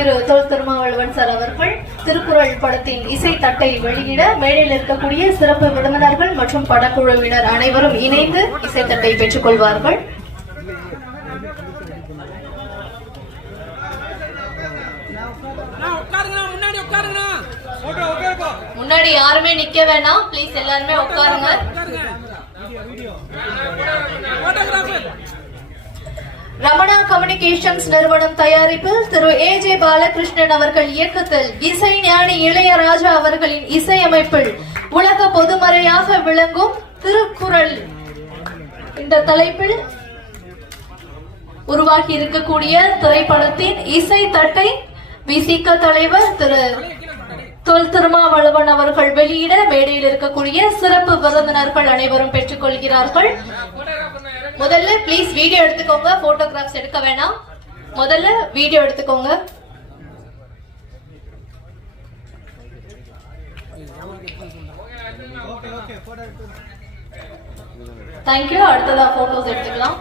திரு Thol Thirumavalavan sir அவர்கள் திருக்குறள் படத்தின் இசை தட்டை வெளியிட மேடையில் இருக்கக்கூடிய சிறப்பு விருந்தினர்கள் மற்றும் படக்குழுவினர் அனைவரும் இணைந்து இசை தட்டை பெற்றுக் கொள்வார்கள். முன்னாடி யாருமே நிக்க வேணாம், பிளீஸ் எல்லாருமே உட்காருங்க. ரமணா கம்யூனிகேஷன்ஸ் நிறுவனம் தயாரிப்பில் திரு AJ பாலகிருஷ்ணன் அவர்கள் இயக்கத்தில் இசை ஞானி இளையராஜா அவர்களின் இசையமைப்பில் உலக பொதுமறையாக விளங்கும் திருக்குறள் இந்த தலைப்பில் உருவாகி இருக்கக்கூடிய திரைப்படத்தின் இசை தட்டை விசிக தலைவர் திரு தொல் திருமாவளவன் அவர்கள் வெளியிட மேடையில் இருக்கக்கூடிய சிறப்பு விருந்தினர்கள் அனைவரும் பெற்றுக் கொள்கிறார்கள். முதல்ல பிளீஸ் வீடியோ எடுத்துக்கோங்க, போட்டோகிராஃப்ஸ் எடுக்க வேணாம். முதல்ல வீடியோ எடுத்துக்கோங்க. தேங்க்யூ. அடுத்ததா போட்டோஸ் எடுத்துக்கலாம்.